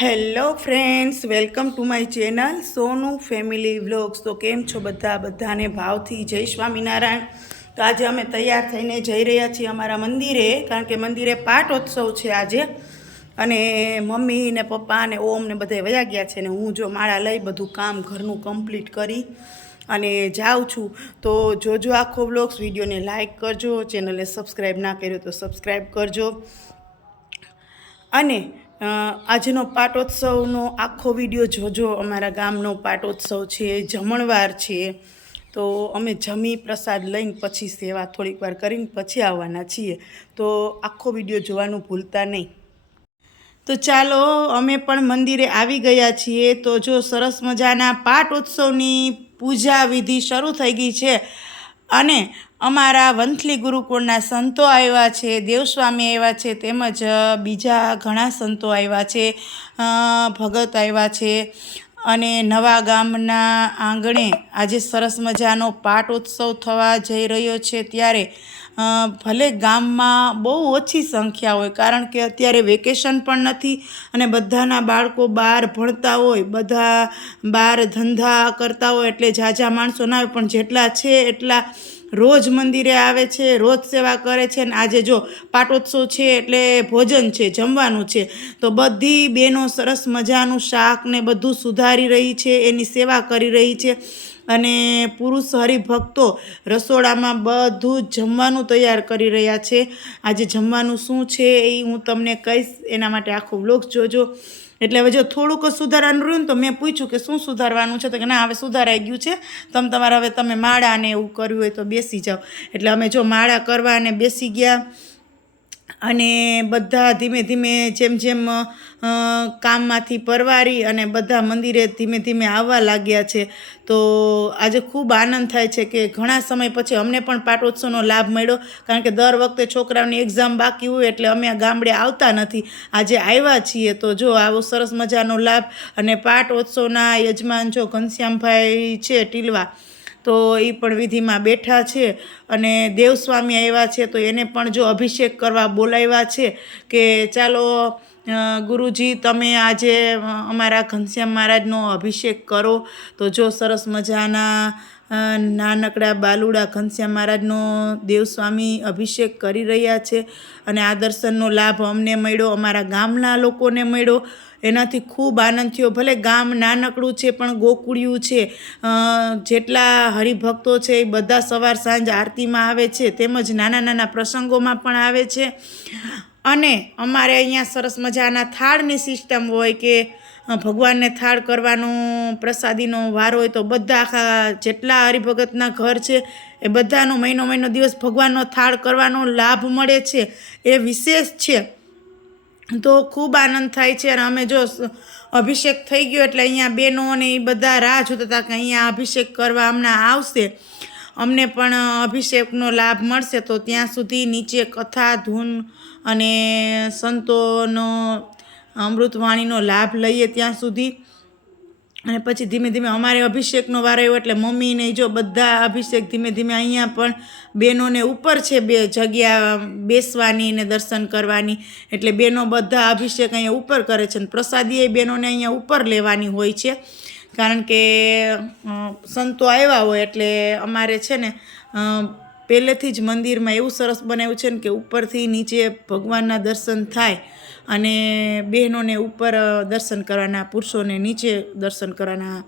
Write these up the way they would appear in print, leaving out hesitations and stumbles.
Hello friends, welcome to my channel Sonu family vlogs. તો કેમ છો બધાને ભાવથી જય સ્વામિનારાયણ. તો આજે અમે તૈયાર થઈને જઈ રહ્યા છીએ અમારા મંદિરે, કારણ કે મંદિરે પાટોત્સવ છે આજે. અને મમ્મી ને પપ્પા ને ઓમ ને બધા વયા ગયા છે ને હું જો માળા લઈ બધું કામ ઘરનું કમ્પ્લીટ કરી અને જાઉં છું. તો જોજો આખો વ્લોગ્સ, વિડીયોને લાઇક કરજો, ચેનલને સબસ્ક્રાઈબ ના કર્યો તો સબસ્ક્રાઈબ કરજો. અને આજનો પાટોત્સવનો આખો વિડીયો જોજો. અમારા ગામનો પાટોત્સવ છે, જમણવાર છે. તો અમે જમી પ્રસાદ લઈને પછી સેવા થોડીક વાર કરીને પછી આવવાના છીએ. તો આખો વિડીયો જોવાનું ભૂલતા નહીં. તો ચાલો, અમે પણ મંદિરે આવી ગયા છીએ. તો જો સરસ મજાના પાટોત્સવની પૂજા વિધિ શરૂ થઈ ગઈ છે. અને અમારા વંથલી ગુરુકુળના સંતો આવ્યા છે, દેવસ્વામી આવ્યા છે, તેમજ બીજા ઘણા સંતો આવ્યા છે, ભગત આવ્યા છે. અને નવા ગામના આંગણે આજે સરસ મજાનો પાટોત્સવ થવા જઈ રહ્યો છે. ત્યારે ભલે ગામમાં બહુ ઓછી સંખ્યા હોય, કારણ કે અત્યારે વેકેશન પણ નથી અને બધાના બાળકો બહાર ભણતા હોય, બધા બહાર ધંધા કરતા હોય, એટલે ઝાઝા માણસો ના હોય. પણ જેટલા છે એટલા રોજ મંદિરે આવે છે, રોજ સેવા કરે છે. અને આજે જો પાટોત્સવ છે એટલે ભોજન છે, જમવાનું છે. તો બધી બહેનો સરસ મજાનું શાક ને બધું સુધારી રહી છે, એની સેવા કરી રહી છે. અને પુરુષ હરિભક્તો રસોડામાં બધું જમવાનું તૈયાર કરી રહ્યા છે. આજે જમવાનું શું છે એ હું તમને કહીશ, એના માટે આખો વ્લોગ જોજો. એટલે હવે જો થોડુંક સુધારવાનું રહ્યું ને તો મેં પૂછ્યું કે શું સુધારવાનું છે, તો કે ના, હવે સુધારાઈ ગયું છે, તમે માળા ને એવું કર્યું હોય તો બેસી જાઓ. એટલે અમે જો માળા કરવા અને બેસી ગયા. અને બધા ધીમે ધીમે જેમ જેમ કામમાંથી પરવારી અને બધા મંદિરે ધીમે ધીમે આવવા લાગ્યા છે. તો આજે ખૂબ આનંદ થાય છે કે ઘણા સમય પછી અમને પણ પાટોત્સવનો લાભ મળ્યો, કારણ કે દર વખતે છોકરાઓની એક્ઝામ બાકી હોય એટલે અમે ગામડે આવતા નથી. આજે આવ્યા છીએ તો જો આવો સરસ મજાનો લાભ. અને પાટોત્સવના યજમાન જો ઘનશ્યામભાઈ છે ટીલવા, તો એ પણ વિધિમાં બેઠા છે. અને દેવસ્વામી આવ્યા છે તો એને પણ જો અભિષેક કરવા બોલાવ્યા છે કે ચાલો ગુરુજી, તમે આજે અમારા ઘનશ્યામ મહારાજનો અભિષેક કરો. તો જો સરસ મજાના નાનકડા બાલુડા ઘનશ્યામ મહારાજનો દેવસ્વામી અભિષેક કરી રહ્યા છે. અને આ દર્શનનો લાભ અમને મળ્યો, અમારા ગામના લોકોને મળ્યો. એનાથી ખૂબ આનંદ થયો. ભલે ગામ નાનકડું છે પણ ગોકુળિયું છે. જેટલા હરિભક્તો છે એ બધા સવાર સાંજ આરતીમાં આવે છે, તેમજ નાના નાના પ્રસંગોમાં પણ આવે છે. અને અમારે અહીંયા સરસ મજાના થાળની સિસ્ટમ હોય કે ભગવાનને થાળ કરવાનો પ્રસાદીનો વાર હોય તો બધા આખા જેટલા હરિભગતના ઘર છે એ બધાનો મહિનો દિવસ ભગવાનનો થાળ કરવાનો લાભ મળે છે. એ વિશેષ છે. તો ખૂબ આનંદ થાય છે. અને અમે જો અભિષેક થઈ ગયો એટલે અહીંયા બહેનો અને એ બધા રાહ જોતા હતા કે અહીંયા અભિષેક કરવા હમણાં આવશે, અમને પણ અભિષેકનો લાભ મળશે. તો ત્યાં સુધી નીચે કથા ધૂન અને સંતોનો અમૃતવાણીનો લાભ લઈએ ત્યાં સુધી. અને પછી ધીમે ધીમે અમારે અભિષેકનો વાર આવ્યો એટલે મમ્મીને જો બધા અભિષેક ધીમે ધીમે અહીંયા પણ બહેનોને ઉપર છે બે જગ્યા બેસવાની ને દર્શન કરવાની, એટલે બહેનો બધા અભિષેક અહીંયા ઉપર કરે છે. અને પ્રસાદી એ બહેનોને અહીંયા ઉપર લેવાની હોય છે, કારણ કે સંતો આવ્યા હોય. એટલે અમારે છે ને પહેલેથી જ મંદિરમાં એવું સરસ બનાવ્યું છે ને કે ઉપરથી નીચે ભગવાનના દર્શન થાય. અને બહેનોને ઉપર દર્શન કરવાના, પુરુષોને નીચે દર્શન કરવાના.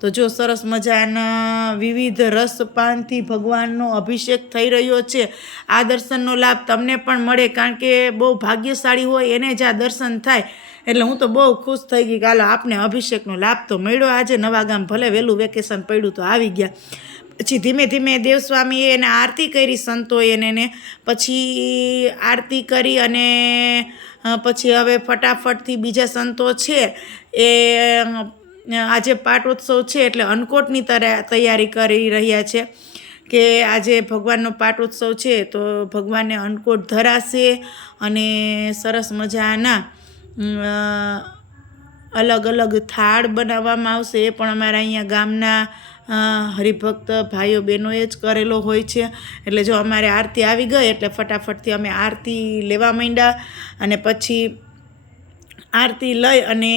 તો જો સરસ મજાના વિવિધ રસપાનથી ભગવાનનો અભિષેક થઈ રહ્યો છે. આ દર્શનનો લાભ તમને પણ મળે, કારણ કે બહુ ભાગ્યશાળી હોય એને જ આ દર્શન થાય. એટલે હું તો બહુ ખુશ થઈ ગઈ કે હાલો આપને અભિષેકનો લાભ તો મળ્યો આજે. નવા ગામ ભલે વહેલું વેકેશન પડ્યું તો આવી ગયા. પછી ધીમે ધીમે દેવસ્વામીએ એને આરતી કરી, સંતોએ એને પછી આરતી કરી. અને પછી હવે ફટાફટથી બીજા સંતો છે એ આજે પાટોત્સવ છે એટલે અન્નકોટની તૈયારી કરી રહ્યા છે કે આજે ભગવાનનો પાટોત્સવ છે તો ભગવાનને અન્નકોટ ધરાશે. અને સરસ મજાના અલગ અલગ થાળ બનાવવામાં આવશે. એ પણ અમારા અહીંયા ગામના હરિભક્ત ભાઈઓ બહેનોએ જ કરેલો હોય છે. એટલે જો અમારે આરતી આવી ગઈ એટલે ફટાફટથી અમે આરતી લેવા માંડ્યા. અને પછી આરતી લઈ અને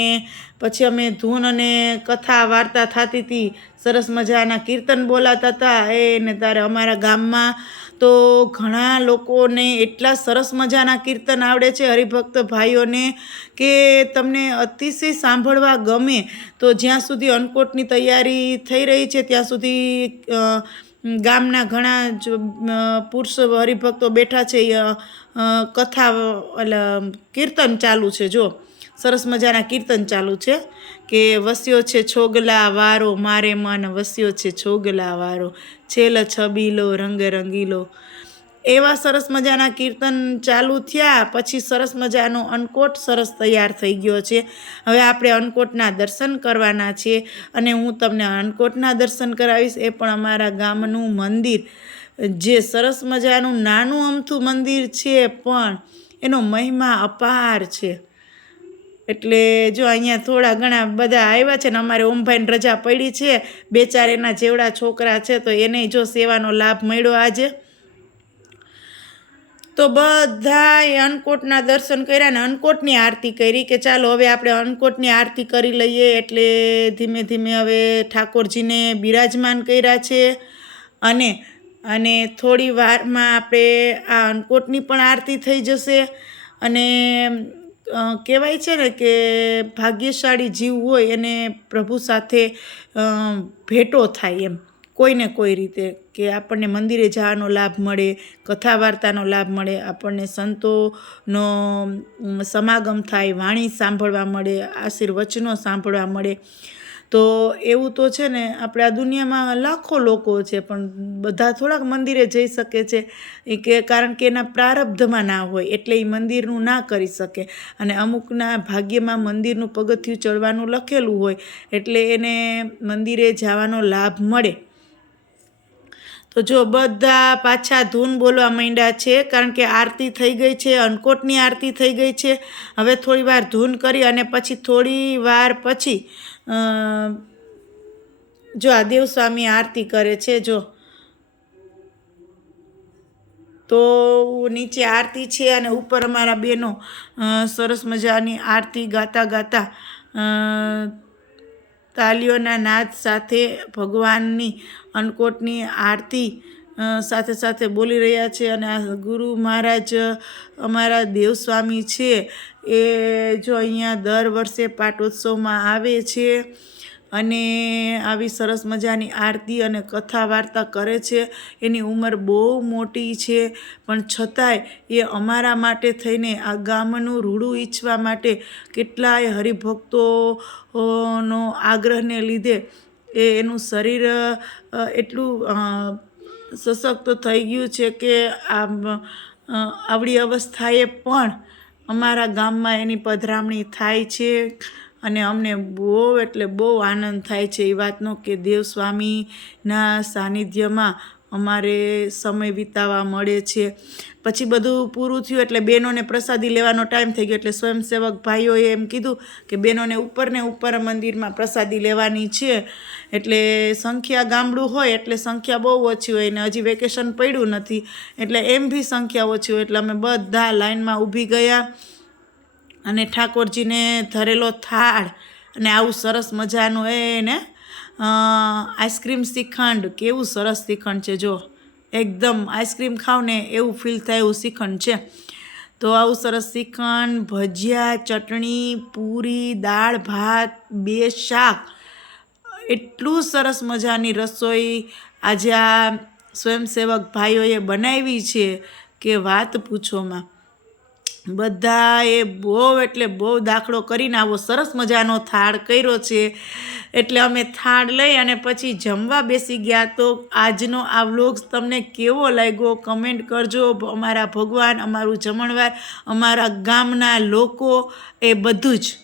પછી અમે ધૂન અને કથા વાર્તા થતી હતી, સરસ મજાના કીર્તન બોલાતા હતા. ને તારે અમારા ગામમાં તો ઘણા લોકોને એટલા સરસ મજાના કીર્તન આવડે છે હરિભક્ત ભાઈઓને કે તમને અતિશય સાંભળવા ગમે. તો જ્યાં સુધી અન્નકોટની તૈયારી થઈ રહી છે ત્યાં સુધી ગામના ઘણા પુરુષ હરિભક્તો બેઠા છે, કથા એટલે કીર્તન ચાલુ છે. જો સરસ મજાના કીર્તન ચાલુ છે કે વસ્યો છે છોગલા વારો મારે મન વસ્યો છે છોગલા વારો છેલ છબીલો રંગ રંગીલો. એવા સરસ મજાના કીર્તન ચાલુ થયા પછી સરસ મજાનો અન્નકોટ સરસ તૈયાર થઈ ગયો છે. હવે આપણે અન્નકોટના દર્શન કરવાના છે અને હું તમને અન્નકોટના દર્શન કરાવીશ. એ પણ અમારા ગામનું મંદિર, જે સરસ મજાનું નાનું અમથું મંદિર છે પણ એનો મહિમા અપાર છે. એટલે જો અહીંયા થોડા ઘણા બધા આવ્યા છે ને અમારે ઓમભાઈને રજા પડી છે, 2-4 એના જેવડા છોકરા છે તો એને જો સેવાનો લાભ મળ્યો આજે. તો બધાએ અન્નકોટના દર્શન કર્યા ને અન્નકોટની આરતી કરી કે ચાલો હવે આપણે અન્નકોટની આરતી કરી લઈએ. એટલે ધીમે ધીમે હવે ઠાકોરજીને બિરાજમાન કર્યા છે અને થોડી વારમાં આપણે આ અન્નકોટની પણ આરતી થઈ જશે. અને કહેવાય છે ને કે ભાગ્યશાળી જીવ હોય એને પ્રભુ સાથે ભેટો થાય એમ, કોઈને કોઈ રીતે કે આપણને મંદિરે જવાનો લાભ મળે, કથા વાર્તાનો લાભ મળે, આપણને સંતોનો સમાગમ થાય, વાણી સાંભળવા મળે, આશીર્વચનો સાંભળવા મળે. તો એવું તો છે ને આપણે આ દુનિયામાં લાખો લોકો છે પણ બધા થોડાક મંદિરે જઈ શકે છે કે કારણ કે એના પ્રારબ્ધમાં ના હોય એટલે એ મંદિરનું ના કરી શકે. અને અમુકના ભાગ્યમાં મંદિરનું પગથિયું ચડવાનું લખેલું હોય એટલે એને મંદિરે જવાનો લાભ મળે. તો જો બધા પાછા ધૂન બોલવા માંડ્યા છે કારણ કે આરતી થઈ ગઈ છે, અન્નકોટની આરતી થઈ ગઈ છે. હવે થોડી વાર ધૂન કરી અને પછી થોડી વાર પછી જો આ દેવસ્વામી આરતી કરે છે. જો તો નીચે આરતી છે અને ઉપર અમારા બહેનો સરસ મજાની આરતી ગાતા ગાતા તાલીઓના નાદ સાથે ભગવાનની અન્નકોટની આરતી સાથે સાથે બોલી રહ્યા છે. અને આ ગુરુ મહારાજ અમારા દેવસ્વામી છે એ જો અહીંયા દર વર્ષે પાટોત્સવમાં આવે છે અને આવી સરસ મજાની આરતી અને કથા વાર્તા કરે છે. એની ઉંમર બહુ મોટી છે પણ છતાંય એ અમારા માટે થઈને આ ગામનું રૂડું ઈચ્છવા માટે કેટલાય હરિભક્તોનો આગ્રહને લીધે એનું શરીર એટલું સશક્ત થઈ ગયું છે કે આવડી અવસ્થાએ પણ અમારા ગામમાં એની પધરામણી થાય છે. અને અમને બહુ એટલે બહુ આનંદ થાય છે એ વાતનો કે દેવસ્વામીના સાનિધ્યમાં અમારે સમય વિતાવવા મળે છે. પછી બધું પૂરું થયું એટલે બહેનોને પ્રસાદી લેવાનો ટાઈમ થઈ ગયો એટલે સ્વયંસેવક ભાઈઓએ એમ કીધું કે બહેનોને ઉપર મંદિરમાં પ્રસાદી લેવાની છે. એટલે સંખ્યા ગામડું હોય એટલે સંખ્યા બહુ ઓછી હોય ને હજી વેકેશન પડ્યું નથી એટલે એમ બી સંખ્યા ઓછી હોય એટલે અમે બધા લાઈનમાં ઊભી ગયા અને ઠાકોરજીને ધરેલો થાળ અને આવું સરસ મજાનું એને આઈસ્ક્રીમ શ્રીખંડ, કેવું સરસ શ્રીખંડ છે. જો એકદમ આઈસ્ક્રીમ ખાવ ને એવું ફીલ થાય એવું શ્રીખંડ છે. તો આવું સરસ શ્રીખંડ, ભજીયા, ચટણી, પૂરી, દાળ ભાત, 2 શાક, એટલું સરસ મજાની રસોઈ આજે આ સ્વયંસેવક ભાઈઓએ બનાવી છે કે વાત પૂછોમાં. બધાએ બહુ એટલે બહુ દાખલો કરીને આવો સરસ મજાનો થાળ કર્યો છે. એટલે અમે થાળ લઈ અને પછી જમવા બેસી ગયા. તો આજનો આ વ્લોગ તમને કેવો લાગ્યો કમેન્ટ કરજો. અમારા ભગવાન, અમારું જમણવાર, અમારા ગામના લોકો એ બધું જ